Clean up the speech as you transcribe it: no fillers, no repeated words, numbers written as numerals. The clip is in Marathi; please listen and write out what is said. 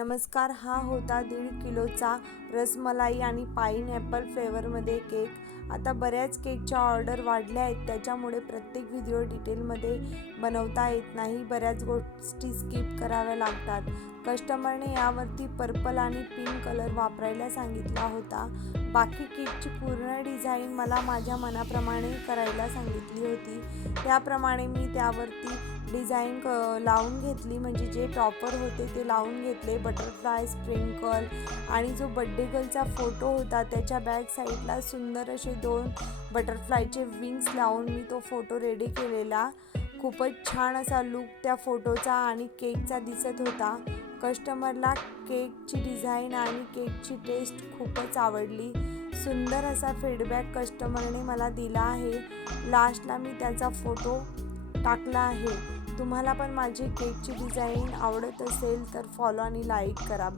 नमस्कार. हा होता 1.5 किलोचा रसमलाई आणि पाईनॲपल फ्लेवरमध्ये केक. आता बऱ्याच केकच्या ऑर्डर वाढल्या आहेत, त्याच्यामुळे प्रत्येक व्हिडिओ डिटेलमध्ये बनवता येत नाही. बऱ्याच गोष्टी स्किप कराव्या लागतात. कस्टमरने यावरती पर्पल आणि पिंक कलर वापरायला सांगितला होता. बाकी केकची पूर्ण डिझाईन मला माझ्या मनाप्रमाणे करायला सांगितली होती. त्याप्रमाणे मी त्यावरती डिझाईन लावून घेतली, म्हणजे जे टॉपर होते ते लावून घेतले. बटरफ्लाय, स्प्रिंकल आणि जो बड्डे गर्लचा फोटो होता त्याच्या बॅक साईडला सुंदर असे 2 बटरफ्लायचे विंग्स लावून मी तो फोटो रेडी केलेला. खूपच छान असा लुक त्या फोटोचा आणि केकचा दिसत होता. कस्टमरला केकची डिझाईन आणि केकची टेस्ट खूपच आवडली. सुंदर असा फीडबॅक कस्टमरने मला दिला आहे. लास्टला मी त्याचा फोटो टाकला आहे. तुम्हाला पण माझी केकची डिझाईन आवडत असेल तर फॉलो आणि लाईक करा.